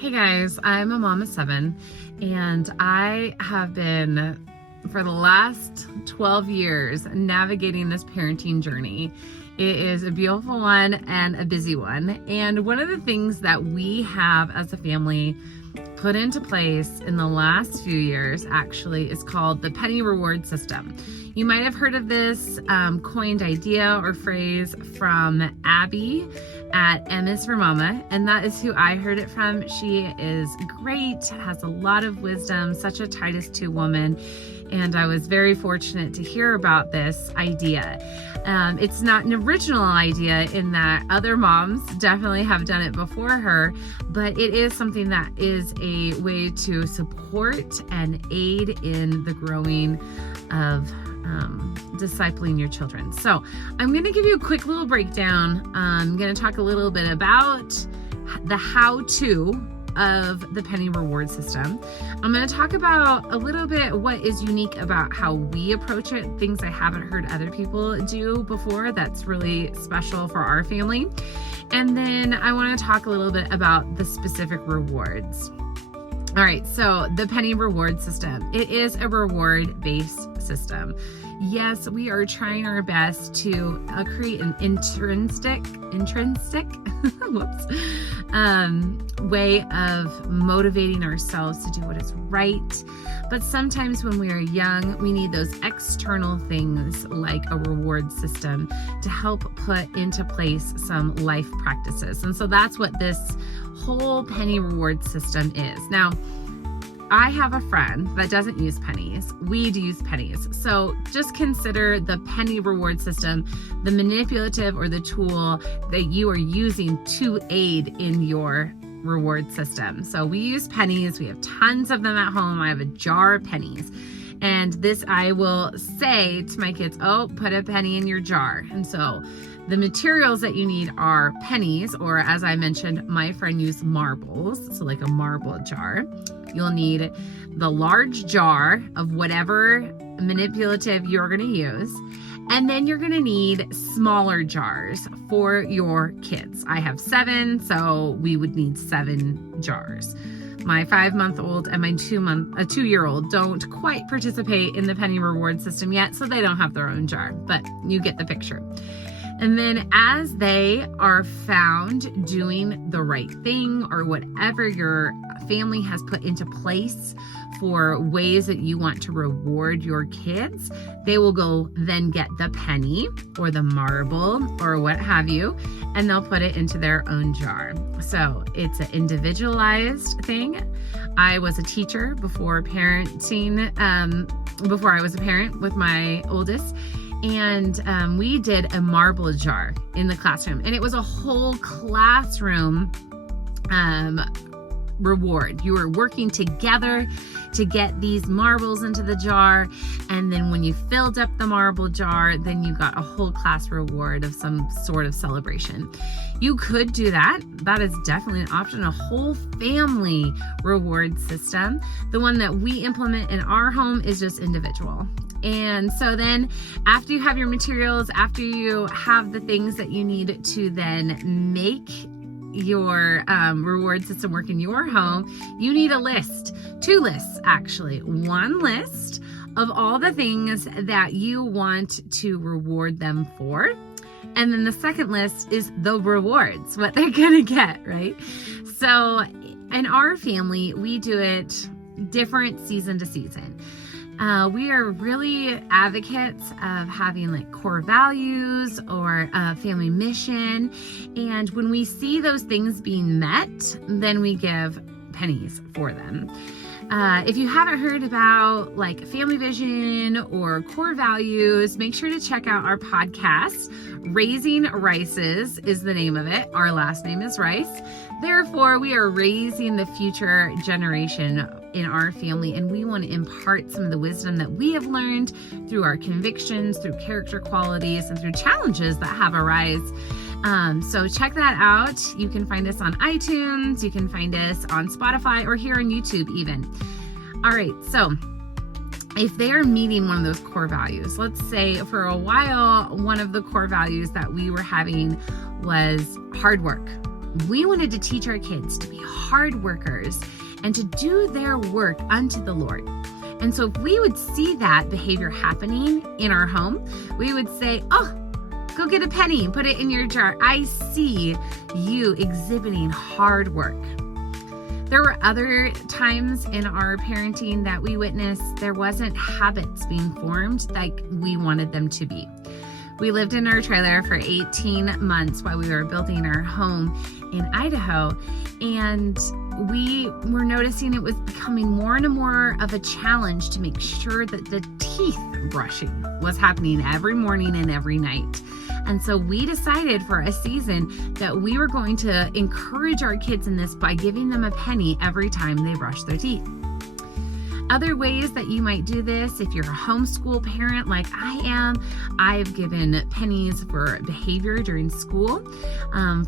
Hey guys, I'm a mom of 7, and I have been, for the last 12 years, navigating this parenting journey. It is a beautiful one and a busy one. And one of the things that we have as a family put into place in the last few years actually is called the penny reward system. You might have heard of this coined idea or phrase from Abby at M is for Mama, and that is who I heard it from. She is great, has a lot of wisdom, such a Titus 2 woman, and I was very fortunate to hear about this idea. It's not an original idea in that other moms definitely have done it before her, but it is something that is a way to support and aid in the growing of discipling your children. So I'm going to give you a quick little breakdown. I'm going to talk a little bit about the how-to of the penny reward system. I'm going to talk about a little bit what is unique about how we approach it, things I haven't heard other people do before that's really special for our family. And then I want to talk a little bit about the specific rewards. All right, so the penny reward system. It is a reward-based system. Yes, we are trying our best to create an intrinsic way of motivating ourselves to do what is right. But sometimes when we are young, we need those external things like a reward system to help put into place some life practices. And so that's what this whole penny reward system is. Now, I have a friend that doesn't use pennies. We do use pennies. So just consider the penny reward system the manipulative or the tool that you are using to aid in your reward system. So we use pennies. We have tons of them at home. I have a jar of pennies. And this I will say to my kids, oh, put a penny in your jar. And so the materials that you need are pennies, or as I mentioned, my friend used marbles, so like a marble jar. You'll need the large jar of whatever manipulative you're going to use. And then you're going to need smaller jars for your kids. I have 7, so we would need 7 jars. My 5-month-old and my 2-year-old don't quite participate in the penny reward system yet, so they don't have their own jar, but you get the picture. And then as they are found doing the right thing or whatever your family has put into place for ways that you want to reward your kids, they will go then get the penny or the marble or what have you, and they'll put it into their own jar. So it's an individualized thing. I was a teacher before parenting, before I was a parent with my oldest. And we did a marble jar in the classroom, and it was a whole classroom reward. You were working together to get these marbles into the jar, and then when you filled up the marble jar, then you got a whole class reward of some sort of celebration. You could do that. That is definitely an option, a whole family reward system. The one that we implement in our home is just individual. And so then after you have your materials, after you have the things that you need to then make your reward system work in your home, you need a list. 2 lists, actually. 1 list of all the things that you want to reward them for. And then the second list is the rewards, what they're going to get, right? So in our family, we do it different season to season. We are really advocates of having like core values or a family mission. And when we see those things being met, then we give pennies for them. If you haven't heard about like family vision or core values, make sure to check out our podcast. Raising Rices is the name of it. Our last name is Rice. Therefore, we are raising the future generation in our family, and we want to impart some of the wisdom that we have learned through our convictions, through character qualities, and through challenges that have arisen. So check that out. You can find us on iTunes, you can find us on Spotify, or here on YouTube even. All right, so if they are meeting one of those core values, let's say for a while, one of the core values that we were having was hard work. We wanted to teach our kids to be hard workers and to do their work unto the Lord. And so if we would see that behavior happening in our home, we would say, oh, go get a penny, put it in your jar. I see you exhibiting hard work. There were other times in our parenting that we witnessed there wasn't habits being formed like we wanted them to be. We lived in our trailer for 18 months while we were building our home in Idaho, and we were noticing it was becoming more and more of a challenge to make sure that the teeth brushing was happening every morning and every night. And so we decided for a season that we were going to encourage our kids in this by giving them a penny every time they brush their teeth. Other ways that you might do this, if you're a homeschool parent like I am, I've given pennies for behavior during school,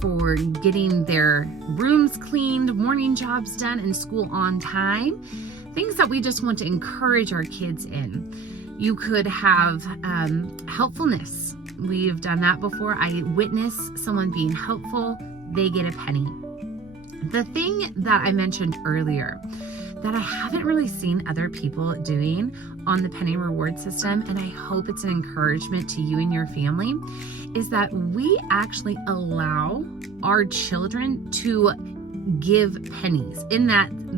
for getting their rooms cleaned, morning jobs done, and school on time. Things that we just want to encourage our kids in. You could have helpfulness. We've done that before. I witness someone being helpful, they get a penny. The thing that I mentioned earlier that I haven't really seen other people doing on the penny reward system, and I hope it's an encouragement to you and your family, is that we actually allow our children to give pennies in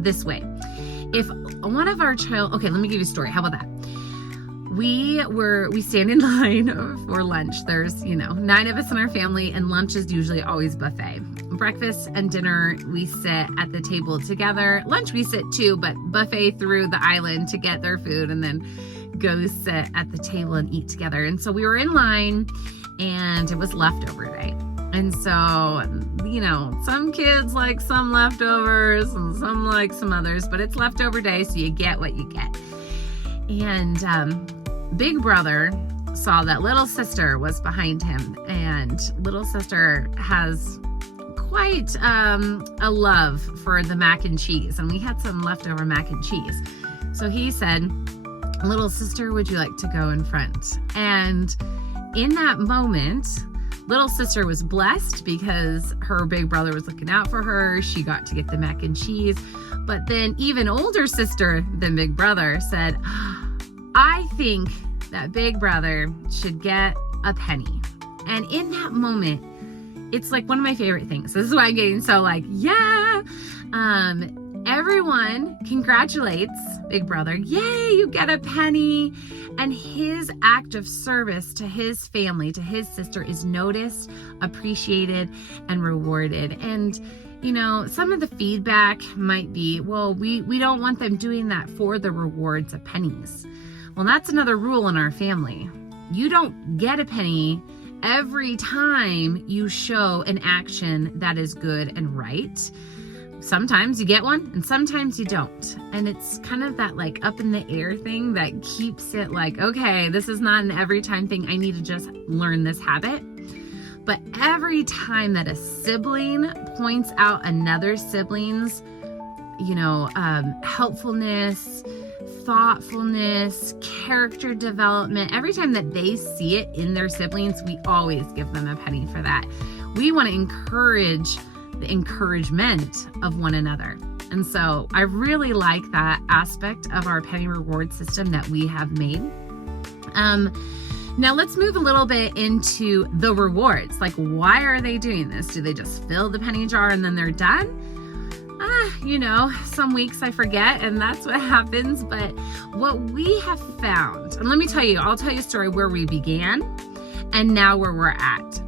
this way. If one of our okay, let me give you a story. How about that? We stand in line for lunch. There's, 9 of us in our family, and lunch is usually always buffet. Breakfast and dinner, we sit at the table together. Lunch, we sit too, but buffet through the island to get their food and then go sit at the table and eat together. And so we were in line, and it was leftover day. And so, some kids like some leftovers and some like some others, but it's leftover day, so you get what you get. And Big Brother saw that little sister was behind him, and little sister has quite a love for the mac and cheese, and we had some leftover mac and cheese. So he said, little sister, would you like to go in front? And in that moment, little sister was blessed because her big brother was looking out for her. She got to get the mac and cheese. But then even older sister than big brother said, I think that big brother should get a penny. And in that moment, it's like one of my favorite things. This is why I'm getting so yeah. Everyone congratulates big brother. Yay, you get a penny. And his act of service to his family, to his sister, is noticed, appreciated, and rewarded. And some of the feedback might be, well, we don't want them doing that for the rewards of pennies. Well, that's another rule in our family. You don't get a penny every time you show an action that is good and right. Sometimes you get one and sometimes you don't. And it's kind of that up in the air thing that keeps it okay, this is not an every time thing. I need to just learn this habit. But every time that a sibling points out another sibling's, helpfulness, thoughtfulness, character development, every time that they see it in their siblings, we always give them a penny for that. We want to encourage the encouragement of one another. And so I really like that aspect of our penny reward system that we have made. Now let's move a little bit into the rewards. Why are they doing this? Do they just fill the penny jar and then they're done? Some weeks I forget, and that's what happens. But what we have found, and I'll tell you a story where we began and now where we're at.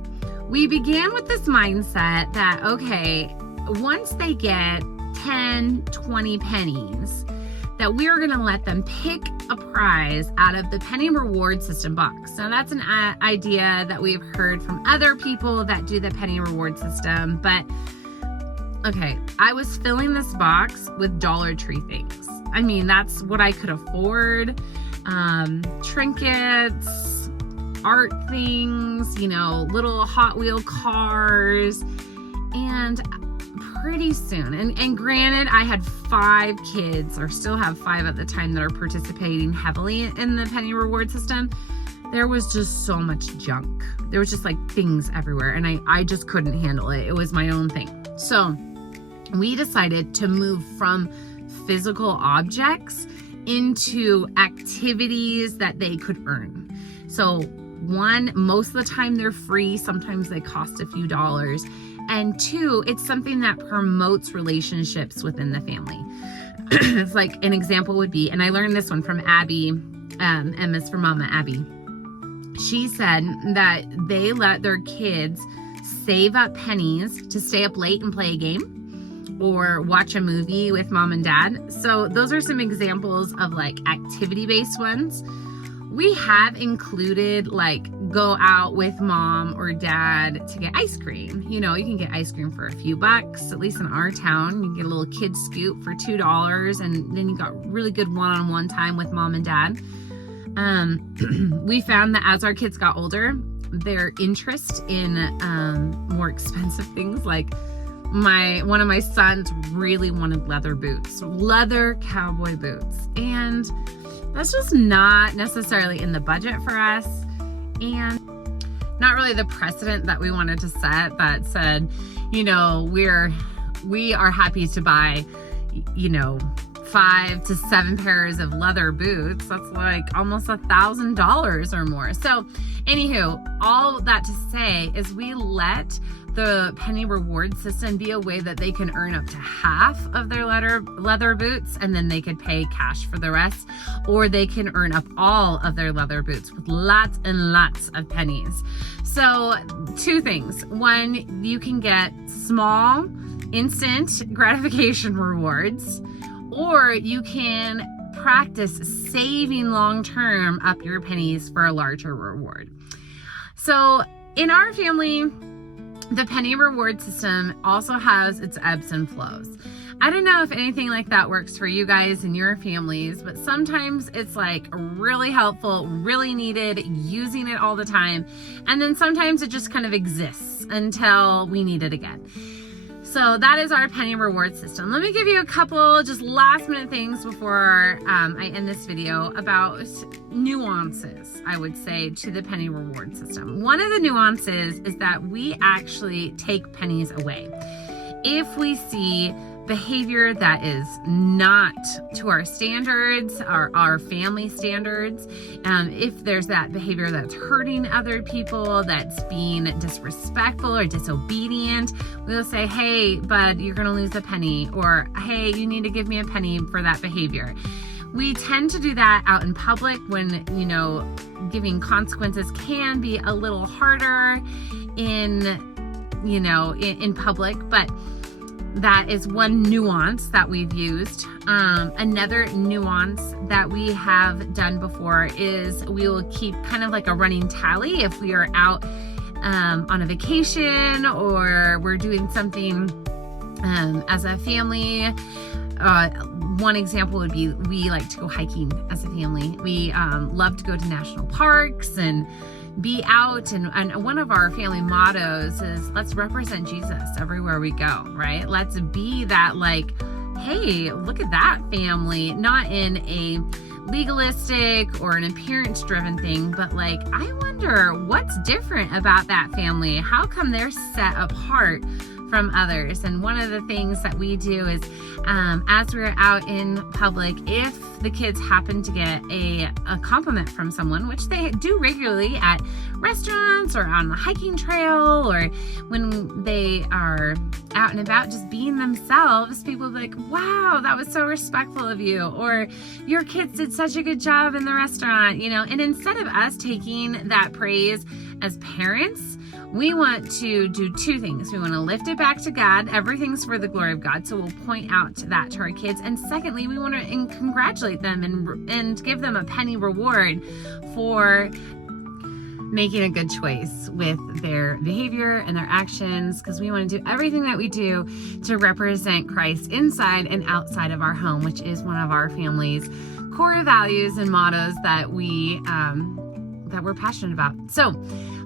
We began with this mindset that, okay, once they get 10, 20 pennies, that we are going to let them pick a prize out of the penny reward system box. Now that's an idea that we've heard from other people that do the penny reward system, but okay, I was filling this box with Dollar Tree things. I mean, that's what I could afford. Trinkets, art things, little Hot Wheel cars. And pretty soon, and granted, I had 5 kids, or still have 5 at the time, that are participating heavily in the penny reward system. There was just so much junk. There was just things everywhere, and I just couldn't handle it. It was my own thing. So we decided to move from physical objects into activities that they could earn. So one, most of the time they're free. Sometimes they cost a few dollars. And two, it's something that promotes relationships within the family. It's like an example would be, and I learned this one from Abby, Emma's for Mama, Abby. She said that they let their kids save up pennies to stay up late and play a game or watch a movie with mom and dad. So those are some examples of like activity-based ones. We have included like go out with mom or dad to get ice cream. You know, you can get ice cream for a few bucks, at least in our town. You can get a little kid scoop for $2, and then you got really good one-on-one time with mom and dad. We found that as our kids got older, their interest in more expensive things, like one of my sons really wanted leather cowboy boots, and that's just not necessarily in the budget for us, and not really the precedent that we wanted to set that said, you know, we are happy to buy, you know, 5 to 7 pairs of leather boots. That's like almost $1,000 or more. So anywho, all that to say is we let the penny reward system be a way that they can earn up to half of their leather boots, and then they could pay cash for the rest, or they can earn up all of their leather boots with lots and lots of pennies. So 2 things. One, you can get small, instant gratification rewards, or you can practice saving long-term up your pennies for a larger reward. So in our family, the penny reward system also has its ebbs and flows. I don't know if anything like that works for you guys and your families, but sometimes it's like really helpful, really needed, using it all the time. And then sometimes it just kind of exists until we need it again. So that is our penny reward system. Let me give you a couple just last minute things before I end this video about nuances, I would say, to the penny reward system. One of the nuances is that we actually take pennies away if we see behavior that is not to our standards, our family standards. If there's that behavior that's hurting other people, that's being disrespectful or disobedient, we'll say, hey, bud, you're going to lose a penny, or hey, you need to give me a penny for that behavior. We tend to do that out in public when, you know, giving consequences can be a little harder in public, but that is one nuance that we've used. Another nuance that we have done before is we will keep kind of like a running tally if we are out on a vacation or we're doing something as a family. One example would be we like to go hiking as a family. We love to go to national parks and be out, and one of our family mottos is let's represent Jesus everywhere we go, right? Let's be that, like, hey, look at that family, not in a legalistic or an appearance driven thing, but like, I wonder what's different about that family. How come they're set apart from others? And one of the things that we do is as we're out in public, if the kids happen to get a compliment from someone, which they do regularly at restaurants or on the hiking trail, or when they are out and about just being themselves, people will be like, wow, that was so respectful of you, or your kids did such a good job in the restaurant, you know. And instead of us taking that praise as parents, we want to do 2 things. We want to lift it back to God. Everything's for the glory of God. So we'll point out that to our kids. And secondly, we want to congratulate them and give them a penny reward for making a good choice with their behavior and their actions, because we want to do everything that we do to represent Christ inside and outside of our home, which is one of our family's core values and mottos that we're passionate about. So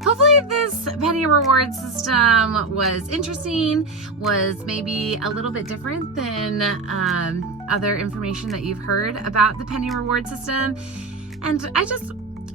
hopefully this penny reward system was interesting, was maybe a little bit different than other information that you've heard about the penny reward system. And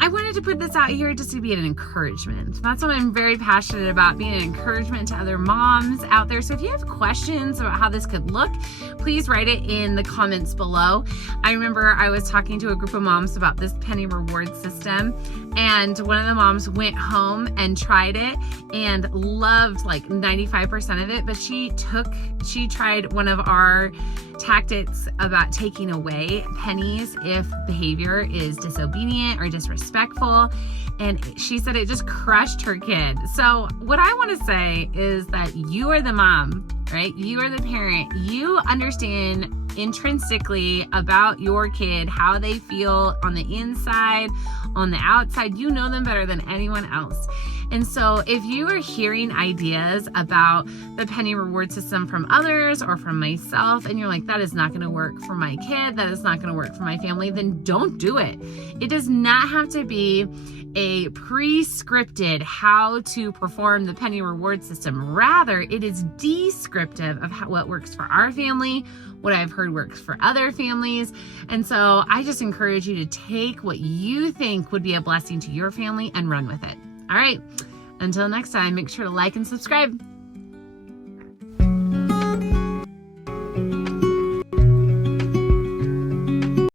I wanted to put this out here just to be an encouragement. That's what I'm very passionate about, being an encouragement to other moms out there. So if you have questions about how this could look, please write it in the comments below. I remember I was talking to a group of moms about this penny reward system, and one of the moms went home and tried it and loved like 95% of it, but she tried one of our tactics about taking away pennies if behavior is disobedient or disrespectful, and she said it just crushed her kid. So what I want to say is that you are the mom, right? You are the parent. You understand intrinsically about your kid, how they feel on the inside, on the outside. You know them better than anyone else. And so if you are hearing ideas about the penny reward system from others or from myself, and you're like, that is not going to work for my kid, that is not going to work for my family, then don't do it. It does not have to be a pre-scripted how to perform the penny reward system. Rather, it is descriptive of what works for our family, what I've heard works for other families. And so I just encourage you to take what you think would be a blessing to your family and run with it. All right, until next time, make sure to like and subscribe.